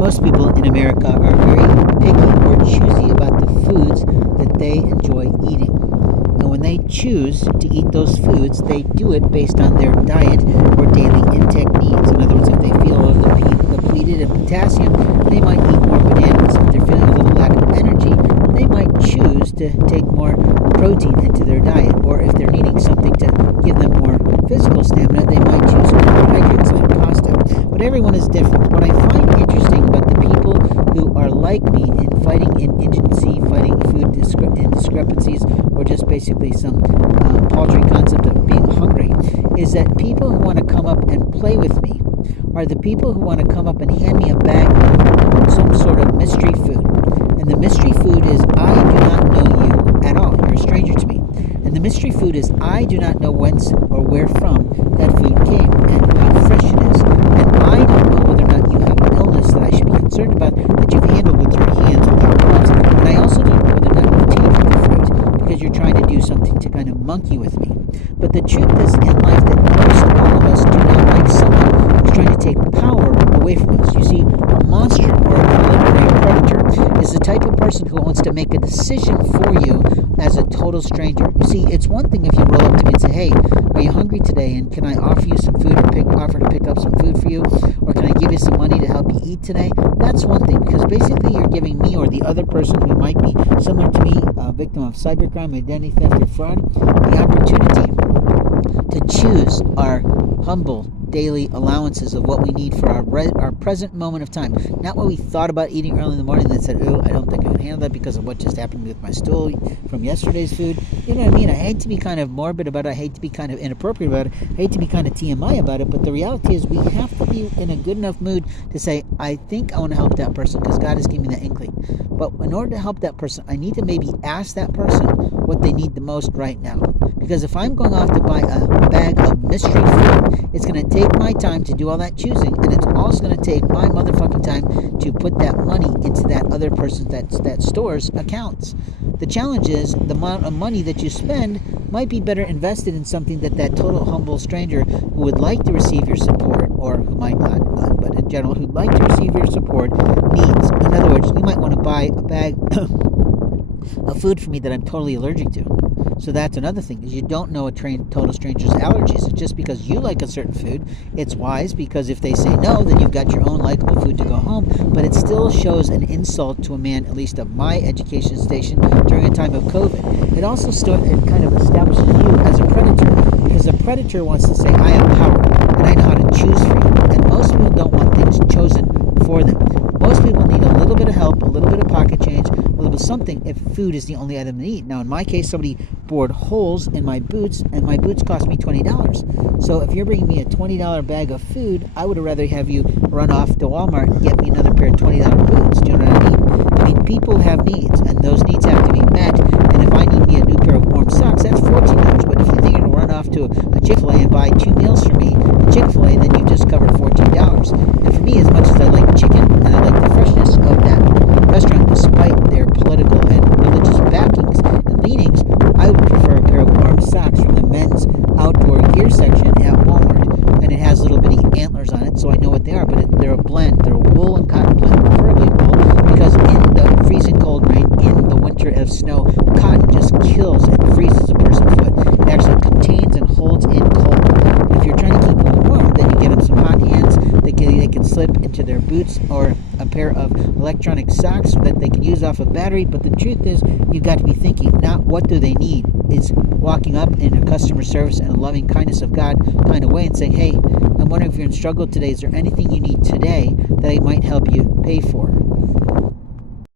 Most people in America are very picky or choosy about the foods that they enjoy eating. And when they choose to eat those foods, they do it based on their diet or daily intake needs. In other words, if they feel a little depleted in potassium, they might eat more bananas. If they're feeling a little lack of energy, they might choose to take more protein into their diet. Or if they're needing something to give them more physical stamina, they might choose carbohydrates like pasta. But everyone is different. What I find interesting about the people who are like me in fighting indigency, fighting food indiscrepancies, or just basically some paltry concept of being hungry, is that people who want to come up and play with me are the people who want to come up and hand me a bag of some sort of mystery food. And the mystery food is, I do not know you at all. You're a stranger to me. And the mystery food is, I do not know whence or where from that food came and how fresh it is. And I don't know whether or not you have an illness that I should be concerned about that you've handled with your hands without gloves. And I also don't know whether or not you've taken the fruit because you're trying to do something to kind of monkey with me. But the truth is in life that most all of us do not like someone who's trying to take power away from us. You see, a monster or a predator is the type of person who wants to make a decision for you as a total stranger. You see, it's one thing if you roll up to me and say, hey, are you hungry today, and can I offer you some food or offer to pick up some food for you, or can I give you some money to help you eat today? That's one thing, because basically you're giving me or the other person who might be similar to me, a victim of cybercrime, identity theft, or fraud, the opportunity to choose our humble daily allowances of what we need for our present moment of time. Not what we thought about eating early in the morning and said, oh, I don't think I can handle that because of what just happened with my stool from yesterday's food. You know what I mean? I hate to be kind of morbid about it. I hate to be kind of inappropriate about it. I hate to be kind of TMI about it. But the reality is we have to be in a good enough mood to say, I think I want to help that person because God has given me that inkling. But in order to help that person, I need to maybe ask that person what they need the most right now. Because if I'm going off to buy a bag of mystery food, it's going to take my time to do all that choosing, and it's also going to take my motherfucking time to put that money into that other person's that store's accounts. The challenge is the amount of money that you spend might be better invested in something that total humble stranger who would like to receive your support, or who might not, but in general, who'd like to receive your support needs. In other words, you might want to buy a bag of food for me that I'm totally allergic to. So that's another thing, is you don't know a total stranger's allergies. It's just because you like a certain food, it's wise, because if they say no, then you've got your own likable food to go home. But it still shows an insult to a man, at least of my education station, during a time of COVID. It also it kind of establishes you as a predator, because a predator wants to say, I have power, and I know how to choose for you. And most people don't want things chosen for them. Most people need a little bit of help, a little bit of pocket change, a little bit of something if food is the only item they need. Now, in my case, somebody bored holes in my boots, and my boots cost me $20. So if you're bringing me a $20 bag of food, I would rather have you run off to Walmart and get me another pair of $20 boots. Do you know what I mean? I mean, people have needs, and those needs have to be met. And if I need me a new pair of warm socks, that's $14. But if you think you're going to run off to a Chick-fil-A and buy 2 meals for me at Chick-fil-A, then you've just covered $14. And for me, as much as I like chicken, and I like the freshness of that restaurant, despite their political and religious backings and leanings, I would prefer a pair of warm socks from the men's outdoor gear section at Walmart. And it has little bitty antlers on it, so I know what they are, but they're a blend. They're a wool and cotton blend, preferably wool, because in the freezing cold rain, in the winter of snow, cotton just kills and freezes a person's foot. It actually contains and holds in cold. If you're trying to keep them warm, then you get them some hot hands. They can slip into their boots, or a pair of electronic socks that they can use off a battery. But the truth is, you've got to be thinking, not what do they need. It's walking up in a customer service and a loving kindness of God kind of way and saying, hey, I'm wondering if you're in struggle today. Is there anything you need today that I might help you pay for?